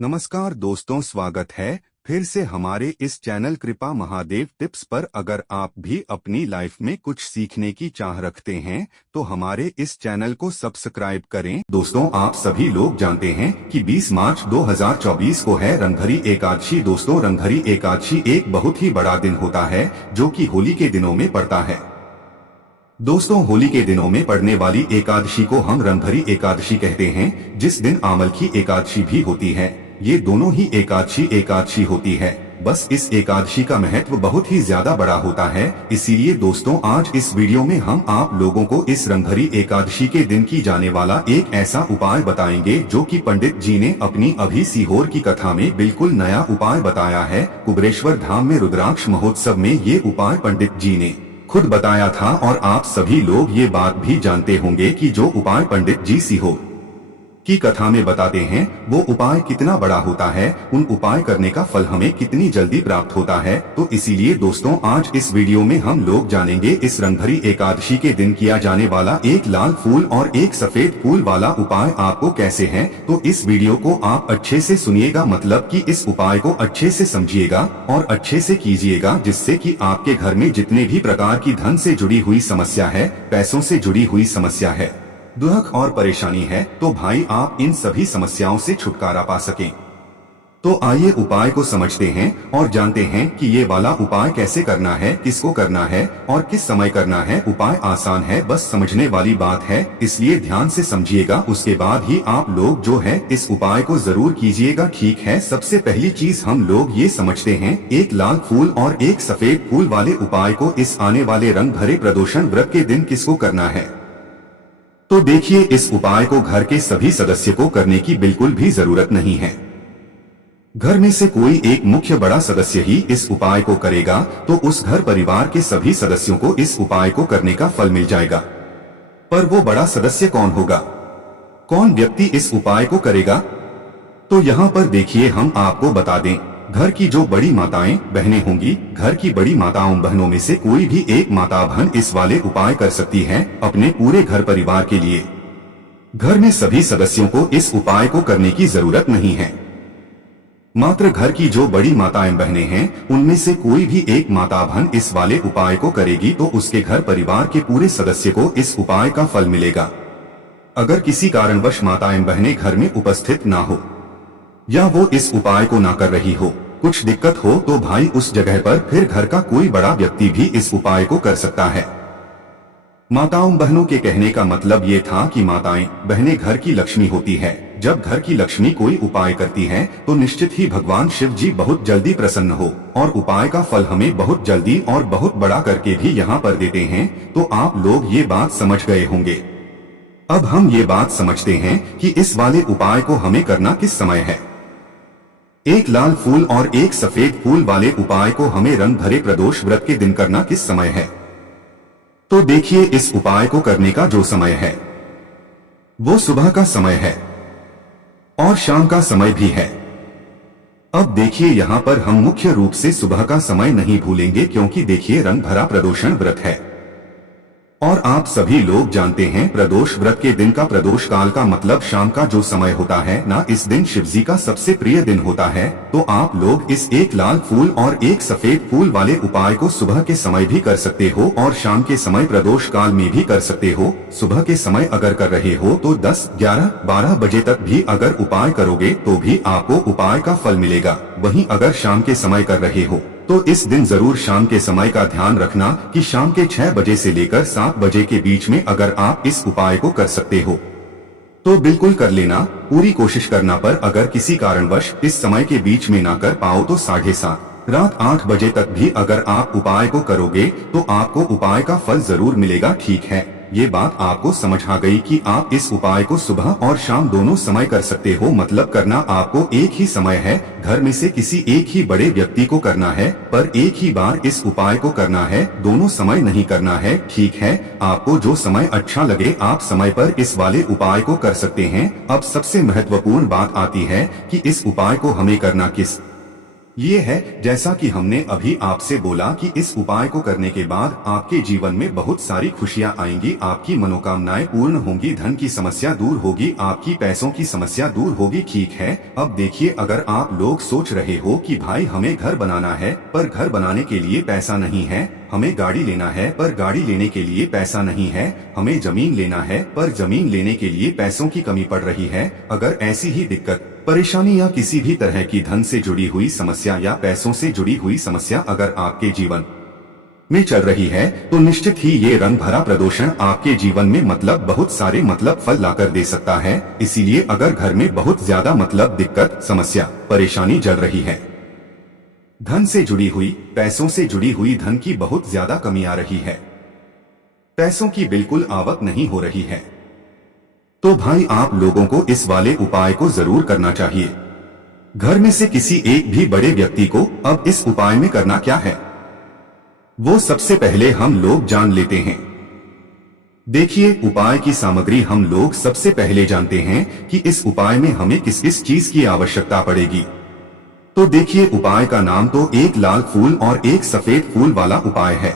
नमस्कार दोस्तों, स्वागत है फिर से हमारे इस चैनल कृपा महादेव टिप्स पर। अगर आप भी अपनी लाइफ में कुछ सीखने की चाह रखते हैं तो हमारे इस चैनल को सब्सक्राइब करें। दोस्तों, आप सभी लोग जानते हैं कि 20 मार्च 2024 को है रंगभरी एकादशी। दोस्तों, रंगभरी एकादशी एक बहुत ही बड़ा दिन होता है जो कि होली के दिनों में पड़ता है। दोस्तों, होली के दिनों में पड़ने वाली एकादशी को हम रंगभरी एकादशी कहते हैं, जिस दिन आमल की एकादशी भी होती है। ये दोनों ही एकादशी होती है। बस इस एकादशी का महत्व बहुत ही ज्यादा बड़ा होता है। इसीलिए दोस्तों, आज इस वीडियो में हम आप लोगों को इस रंगभरी एकादशी के दिन की जाने वाला एक ऐसा उपाय बताएंगे जो कि पंडित जी ने अपनी अभी सीहोर की कथा में बिल्कुल नया उपाय बताया है। कुबेरेश्वर धाम में रुद्राक्ष महोत्सव में ये उपाय पंडित जी ने खुद बताया था और आप सभी लोग ये बात भी जानते होंगे कि जो उपाय पंडित जी सीहोर की कथा में बताते हैं वो उपाय कितना बड़ा होता है, उन उपाय करने का फल हमें कितनी जल्दी प्राप्त होता है। तो इसीलिए दोस्तों, आज इस वीडियो में हम लोग जानेंगे इस रंगभरी एकादशी के दिन किया जाने वाला एक लाल फूल और एक सफेद फूल वाला उपाय आपको कैसे है। तो इस वीडियो को आप अच्छे से सुनिएगा, मतलब कि इस उपाय को अच्छे से समझिएगा और अच्छे से कीजिएगा, जिससे कि आपके घर में जितने भी प्रकार की धन से जुड़ी हुई समस्या है, पैसों से जुड़ी हुई समस्या है, दुख और परेशानी है, तो भाई आप इन सभी समस्याओं से छुटकारा पा सकें। तो आइए उपाय को समझते हैं और जानते हैं कि ये वाला उपाय कैसे करना है, किसको करना है और किस समय करना है। उपाय आसान है, बस समझने वाली बात है, इसलिए ध्यान से समझिएगा। उसके बाद ही आप लोग जो है इस उपाय को जरूर कीजिएगा, ठीक है। सबसे पहली चीज हम लोग ये समझते हैं, एक लाल फूल और एक सफेद फूल वाले उपाय को इस आने वाले रंग भरे प्रदोषण व्रत के दिन किसको करना है। तो देखिए, इस उपाय को घर के सभी सदस्य को करने की बिल्कुल भी जरूरत नहीं है। घर में से कोई एक मुख्य बड़ा सदस्य ही इस उपाय को करेगा तो उस घर परिवार के सभी सदस्यों को इस उपाय को करने का फल मिल जाएगा। पर वो बड़ा सदस्य कौन होगा, कौन व्यक्ति इस उपाय को करेगा, तो यहाँ पर देखिए हम आपको बता दें। घर की जो बड़ी माताएं बहनें होंगी, घर की बड़ी माताओं बहनों में से कोई भी एक माता बहन इस वाले उपाय कर सकती है अपने पूरे घर परिवार के लिए। घर में सभी सदस्यों को इस उपाय को करने की जरूरत नहीं है। मात्र घर की जो बड़ी माताएं बहनें हैं उनमें से कोई भी एक माता बहन इस वाले उपाय को करेगी तो उसके घर परिवार के पूरे सदस्य को इस उपाय का फल मिलेगा। अगर किसी कारणवश माताएं बहनें घर में उपस्थित ना हो या वो इस उपाय को ना कर रही हो, कुछ दिक्कत हो, तो भाई उस जगह पर फिर घर का कोई बड़ा व्यक्ति भी इस उपाय को कर सकता है। माताओं बहनों के कहने का मतलब ये था कि माताएं बहनें घर की लक्ष्मी होती है। जब घर की लक्ष्मी कोई उपाय करती है तो निश्चित ही भगवान शिव जी बहुत जल्दी प्रसन्न हो और उपाय का फल हमें बहुत जल्दी और बहुत बड़ा करके भी यहाँ पर देते हैं। तो आप लोग ये बात समझ गए होंगे। अब हम ये बात समझते हैं कि इस वाले उपाय को हमें करना किस समय है। एक लाल फूल और एक सफेद फूल वाले उपाय को हमें रंग भरे प्रदोष व्रत के दिन करना किस समय है। तो देखिए, इस उपाय को करने का जो समय है वो सुबह का समय है और शाम का समय भी है। अब देखिए, यहाँ पर हम मुख्य रूप से सुबह का समय नहीं भूलेंगे, क्योंकि देखिए रंग भरा प्रदोषण व्रत है और आप सभी लोग जानते हैं प्रदोष व्रत के दिन का प्रदोष काल का मतलब शाम का जो समय होता है ना, इस दिन शिवजी का सबसे प्रिय दिन होता है। तो आप लोग इस एक लाल फूल और एक सफेद फूल वाले उपाय को सुबह के समय भी कर सकते हो और शाम के समय प्रदोष काल में भी कर सकते हो। सुबह के समय अगर कर रहे हो तो 10, 11, 12 बजे तक भी अगर उपाय करोगे तो भी आपको उपाय का फल मिलेगा। वहीं अगर शाम के समय कर रहे हो तो इस दिन जरूर शाम के समय का ध्यान रखना कि शाम के 6 बजे से लेकर 7 बजे के बीच में अगर आप इस उपाय को कर सकते हो तो बिल्कुल कर लेना, पूरी कोशिश करना। पर अगर किसी कारणवश इस समय के बीच में ना कर पाओ तो 7:30 रात 8 बजे तक भी अगर आप उपाय को करोगे तो आपको उपाय का फल जरूर मिलेगा, ठीक है। ये बात आपको समझ आ गई कि आप इस उपाय को सुबह और शाम दोनों समय कर सकते हो, मतलब करना आपको एक ही समय है। घर में से किसी एक ही बड़े व्यक्ति को करना है, पर एक ही बार इस उपाय को करना है, दोनों समय नहीं करना है, ठीक है। आपको जो समय अच्छा लगे आप समय पर इस वाले उपाय को कर सकते हैं। अब सबसे महत्वपूर्ण बात आती है कि इस उपाय को हमें करना किस ये है जैसा कि हमने अभी आपसे बोला कि इस उपाय को करने के बाद आपके जीवन में बहुत सारी खुशियां आएंगी, आपकी मनोकामनाएं पूर्ण होंगी, धन की समस्या दूर होगी, आपकी पैसों की समस्या दूर होगी। ठीक है, अब देखिए, अगर आप लोग सोच रहे हो कि भाई हमें घर बनाना है पर घर बनाने के लिए पैसा नहीं है, हमें गाड़ी लेना है पर गाड़ी लेने के लिए पैसा नहीं है, हमें जमीन लेना है पर जमीन लेने के लिए पैसों की कमी पड़ रही है, अगर ऐसी ही दिक्कत, परेशानी या किसी भी तरह की धन से जुड़ी हुई समस्या या पैसों से जुड़ी हुई समस्या अगर आपके जीवन में चल रही है, तो निश्चित ही ये रंग भरा प्रदोषण आपके जीवन में बहुत सारे फल लाकर दे सकता है। इसीलिए अगर घर में बहुत ज्यादा दिक्कत, समस्या, परेशानी चल रही है, धन से जुड़ी हुई, पैसों से जुड़ी हुई धन की बहुत ज्यादा कमी आ रही है, पैसों की बिल्कुल आवक नहीं हो रही है, तो भाई आप लोगों को इस वाले उपाय को जरूर करना चाहिए। घर में से किसी एक भी बड़े व्यक्ति को अब इस उपाय में करना क्या है, वो सबसे पहले हम लोग जान लेते हैं। देखिए, उपाय की सामग्री हम लोग सबसे पहले जानते हैं कि इस उपाय में हमें किस किस चीज की आवश्यकता पड़ेगी। तो देखिए, उपाय का नाम तो एक लाल फूल और एक सफेद फूल वाला उपाय है,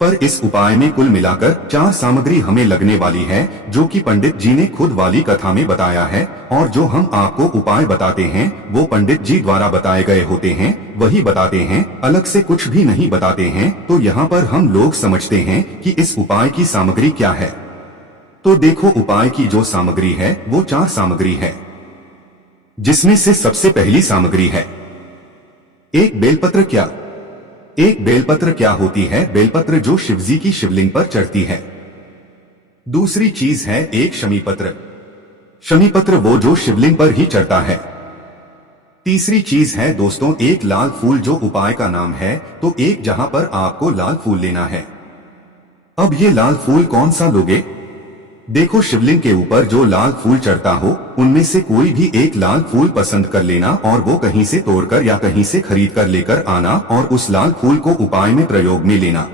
पर इस उपाय में कुल मिलाकर 4 सामग्री हमें लगने वाली है, जो कि पंडित जी ने खुद वाली कथा में बताया है, और जो हम आपको उपाय बताते हैं वो पंडित जी द्वारा बताए गए होते हैं, वही बताते हैं, अलग से कुछ भी नहीं बताते हैं। तो यहाँ पर हम लोग समझते हैं कि इस उपाय की सामग्री क्या है। तो देखो, उपाय की जो सामग्री है वो 4 सामग्री है, जिसमें से सबसे पहली सामग्री है एक बेलपत्र। क्या एक बेलपत्र क्या होती है? बेलपत्र जो शिवजी की शिवलिंग पर चढ़ती है। दूसरी चीज है एक शमीपत्र। शमीपत्र वो जो शिवलिंग पर ही चढ़ता है। तीसरी चीज है दोस्तों एक लाल फूल, जो उपाय का नाम है, तो एक जहां पर आपको लाल फूल लेना है। अब ये लाल फूल कौन सा लोगे? देखो, शिवलिंग के ऊपर जो लाल फूल चढ़ता हो उनमें से कोई भी एक लाल फूल पसंद कर लेना, और वो कहीं से तोड़कर या कहीं से खरीद कर लेकर आना, और उस लाल फूल को उपाय में प्रयोग में लेना।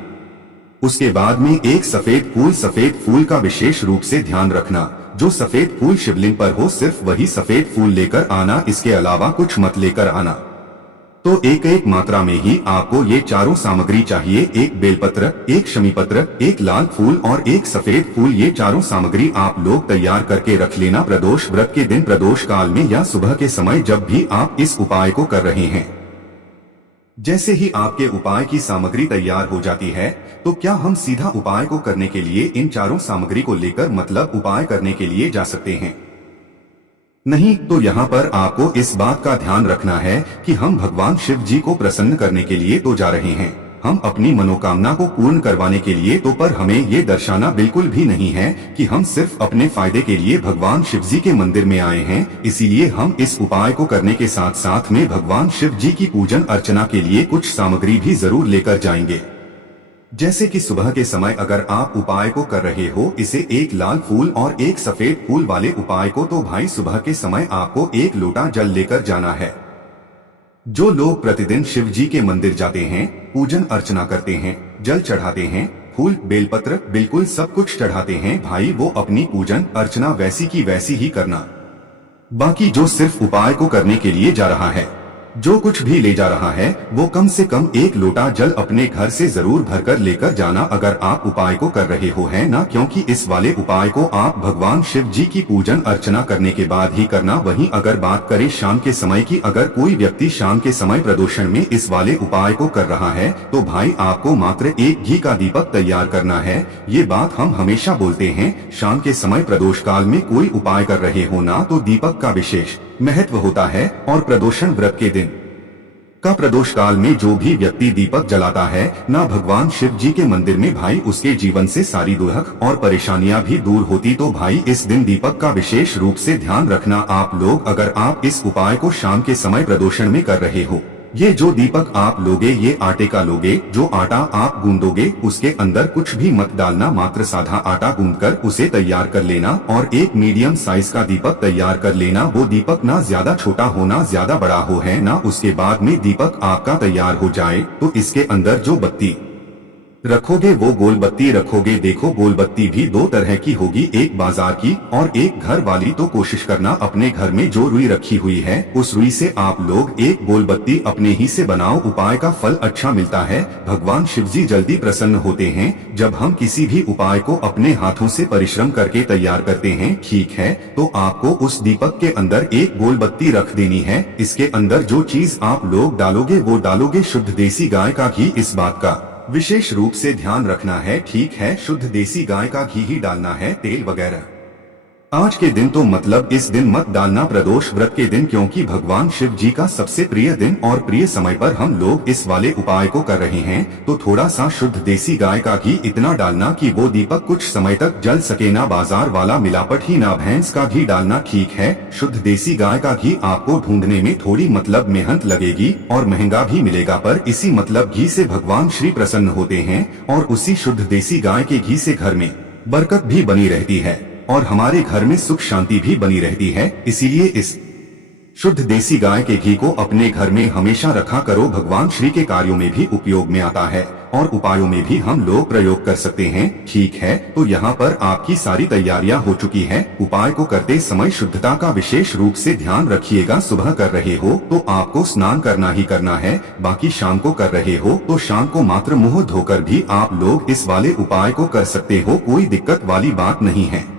उसके बाद में एक सफेद फूल का विशेष रूप से ध्यान रखना, जो सफेद फूल शिवलिंग पर हो सिर्फ वही सफेद फूल लेकर आना, इसके अलावा कुछ मत लेकर आना। तो एक मात्रा में ही आपको ये चारों सामग्री चाहिए, एक बेलपत्र, एक शमीपत्र, एक लाल फूल और एक सफेद फूल। ये चारों सामग्री आप लोग तैयार करके रख लेना प्रदोष व्रत के दिन, प्रदोष काल में या सुबह के समय जब भी आप इस उपाय को कर रहे हैं। जैसे ही आपके उपाय की सामग्री तैयार हो जाती है, तो क्या हम सीधा उपाय को करने के लिए इन चारों सामग्री को लेकर उपाय करने के लिए जा सकते हैं? नहीं, तो यहाँ पर आपको इस बात का ध्यान रखना है कि हम भगवान शिव जी को प्रसन्न करने के लिए तो जा रहे हैं, हम अपनी मनोकामना को पूर्ण करवाने के लिए तो, पर हमें ये दर्शाना बिल्कुल भी नहीं है कि हम सिर्फ अपने फायदे के लिए भगवान शिव जी के मंदिर में आए हैं। इसीलिए हम इस उपाय को करने के साथ साथ में भगवान शिव जी की पूजन अर्चना के लिए कुछ सामग्री भी जरूर लेकर जाएंगे। जैसे कि सुबह के समय अगर आप उपाय को कर रहे हो, इसे एक लाल फूल और एक सफेद फूल वाले उपाय को, तो भाई सुबह के समय आपको एक लोटा जल लेकर जाना है। जो लोग प्रतिदिन शिव जी के मंदिर जाते हैं, पूजन अर्चना करते हैं, जल चढ़ाते हैं, फूल बेलपत्र बिल्कुल सब कुछ चढ़ाते हैं, भाई वो अपनी पूजन अर्चना वैसी की वैसी ही करना। बाकी जो सिर्फ उपाय को करने के लिए जा रहा है, जो कुछ भी ले जा रहा है, वो कम से कम एक लोटा जल अपने घर से जरूर भरकर लेकर जाना, अगर आप उपाय को कर रहे हो, है ना? क्योंकि इस वाले उपाय को आप भगवान शिव जी की पूजन अर्चना करने के बाद ही करना। वहीं अगर बात करें शाम के समय की, अगर कोई व्यक्ति शाम के समय प्रदोषण में इस वाले उपाय को कर रहा है, तो भाई आपको मात्र एक घी का दीपक तैयार करना है। ये बात हम हमेशा बोलते हैं, शाम के समय प्रदोष काल में कोई उपाय कर रहे हो ना, तो दीपक का विशेष महत्व होता है। और प्रदोषण व्रत के दिन का प्रदोष काल में जो भी व्यक्ति दीपक जलाता है ना भगवान शिव जी के मंदिर में, भाई उसके जीवन से सारी दुख और परेशानियां भी दूर होती। तो भाई इस दिन दीपक का विशेष रूप से ध्यान रखना आप लोग। अगर आप इस उपाय को शाम के समय प्रदोषण में कर रहे हो, ये जो दीपक आप लोगे ये आटे का लोगे। जो आटा आप गूंदोगे उसके अंदर कुछ भी मत डालना, मात्र साधा आटा गूंदकर उसे तैयार कर लेना और एक मीडियम साइज का दीपक तैयार कर लेना। वो दीपक ना ज्यादा छोटा हो ना ज्यादा बड़ा हो, है ना। उसके बाद में दीपक आपका तैयार हो जाए तो इसके अंदर जो बत्ती रखोगे वो गोलबत्ती रखोगे। देखो गोलबत्ती भी दो तरह की होगी, एक बाजार की और एक घर वाली। तो कोशिश करना अपने घर में जो रुई रखी हुई है उस रुई से आप लोग एक गोलबत्ती अपने ही से बनाओ। उपाय का फल अच्छा मिलता है। भगवान शिवजी जल्दी प्रसन्न होते हैं जब हम किसी भी उपाय को अपने हाथों से परिश्रम करके तैयार करते हैं। ठीक है, तो आपको उस दीपक के अंदर एक गोलबत्ती रख देनी है। इसके अंदर जो चीज आप लोग डालोगे वो डालोगे शुद्ध देसी गाय का घी। इस बात का विशेष रूप से ध्यान रखना है। ठीक है, शुद्ध देसी गाय का घी ही डालना है, तेल वगैरह आज के दिन तो मतलब इस दिन मत डालना, प्रदोष व्रत के दिन, क्योंकि भगवान शिव जी का सबसे प्रिय दिन और प्रिय समय पर हम लोग इस वाले उपाय को कर रहे हैं। तो थोड़ा सा शुद्ध देसी गाय का घी इतना डालना कि वो दीपक कुछ समय तक जल सके, ना बाजार वाला मिलावट ही, ना भैंस का घी डालना। ठीक है, शुद्ध देसी गाय का घी आपको ढूंढने में थोड़ी मतलब मेहनत लगेगी और महंगा भी मिलेगा, पर इसी मतलब घी से भगवान श्री प्रसन्न होते हैं और उसी शुद्ध देसी गाय के घी से घर में बरकत भी बनी रहती है और हमारे घर में सुख शांति भी बनी रहती है। इसीलिए इस शुद्ध देसी गाय के घी को अपने घर में हमेशा रखा करो। भगवान श्री के कार्यों में भी उपयोग में आता है और उपायों में भी हम लोग प्रयोग कर सकते हैं। ठीक है, तो यहाँ पर आपकी सारी तैयारियां हो चुकी हैं। उपाय को करते समय शुद्धता का विशेष रूप से ध्यान रखिएगा। सुबह कर रहे हो तो आपको स्नान करना ही करना है, बाकी शाम को कर रहे हो तो शाम को मात्र मुंह धोकर भी आप लोग इस वाले उपाय को कर सकते हो। कोई दिक्कत वाली बात नहीं है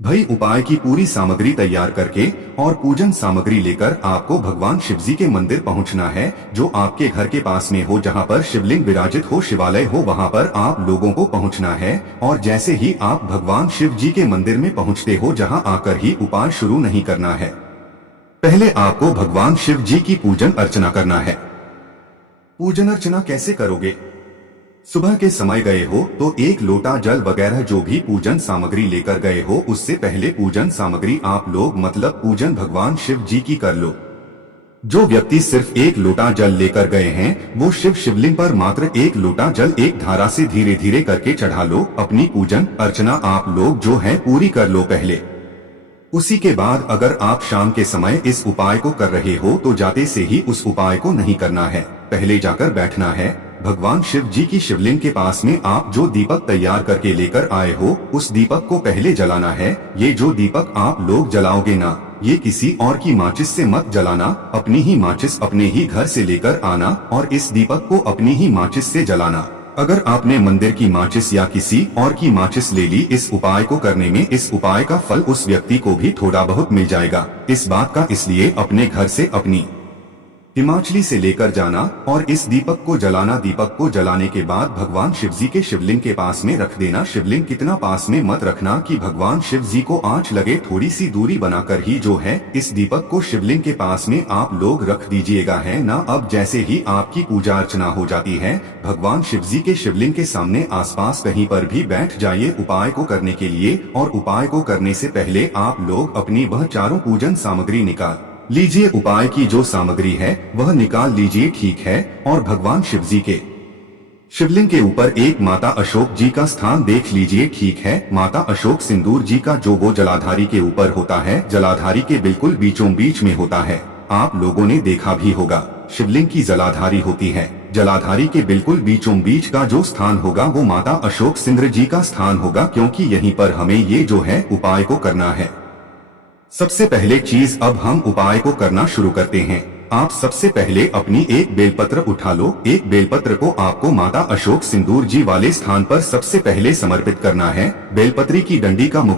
भाई। उपाय की पूरी सामग्री तैयार करके और पूजन सामग्री लेकर आपको भगवान शिवजी के मंदिर पहुंचना है, जो आपके घर के पास में हो, जहां पर शिवलिंग विराजित हो, शिवालय हो, वहां पर आप लोगों को पहुंचना है। और जैसे ही आप भगवान शिव जी के मंदिर में पहुंचते हो, जहां आकर ही उपाय शुरू नहीं करना है, पहले आपको भगवान शिव जी की पूजन अर्चना करना है। पूजन अर्चना कैसे करोगे? सुबह के समय गए हो तो एक लोटा जल वगैरह जो भी पूजन सामग्री लेकर गए हो, उससे पहले पूजन सामग्री आप लोग मतलब पूजन भगवान शिव जी की कर लो। जो व्यक्ति सिर्फ एक लोटा जल लेकर गए हैं वो शिवलिंग पर मात्र एक लोटा जल एक धारा से धीरे धीरे करके चढ़ा लो। अपनी पूजन अर्चना आप लोग जो है पूरी कर लो पहले। उसी के बाद अगर आप शाम के समय इस उपाय को कर रहे हो तो जाते से ही उस उपाय को नहीं करना है, पहले जाकर बैठना है। भगवान शिव जी की शिवलिंग के पास में आप जो दीपक तैयार करके लेकर आए हो उस दीपक को पहले जलाना है। ये जो दीपक आप लोग जलाओगे ना, ये किसी और की माचिस से मत जलाना, अपनी ही माचिस अपने ही घर से लेकर आना और इस दीपक को अपनी ही माचिस से जलाना। अगर आपने मंदिर की माचिस या किसी और की माचिस ले ली इस उपाय को करने में, इस उपाय का फल उस व्यक्ति को भी थोड़ा बहुत मिल जाएगा। इस बात का इसलिए अपने घर से अपनी हिमाचली से लेकर जाना और इस दीपक को जलाना। दीपक को जलाने के बाद भगवान शिव जी के शिवलिंग के पास में रख देना। शिवलिंग कितना पास में मत रखना कि भगवान शिव जी को आंच लगे, थोड़ी सी दूरी बनाकर ही जो है इस दीपक को शिवलिंग के पास में आप लोग रख दीजिएगा, है ना। अब जैसे ही आपकी पूजा अर्चना हो जाती है, भगवान शिव जी के शिवलिंग के सामने आसपास कहीं पर भी बैठ जाइए उपाय को करने के लिए। और उपाय को करने से पहले आप लोग अपनी वह चारों पूजन सामग्री निकाल लीजिए। उपाय की जो सामग्री है वह निकाल लीजिए, ठीक है। और भगवान शिव जी के शिवलिंग के ऊपर एक माता अशोक जी का स्थान देख लीजिए, ठीक है। माता अशोक सिंदूर जी का जो वो जलाधारी के ऊपर होता है, जलाधारी के बिल्कुल बीचों बीच में होता है। आप लोगों ने देखा भी होगा शिवलिंग की जलाधारी होती है, जलाधारी के बिल्कुल बीचों बीच का जो स्थान होगा वो माता अशोक सिंदूर जी का स्थान होगा, क्योंकि यहीं पर हमें ये जो है उपाय को करना है। सबसे पहले चीज अब हम उपाय को करना शुरू करते हैं। आप सबसे पहले अपनी एक बेलपत्र उठा लो। एक बेलपत्र को आपको माता अशोक सिंदूर जी वाले स्थान पर सबसे पहले समर्पित करना है। बेलपत्री की डंडी का मुख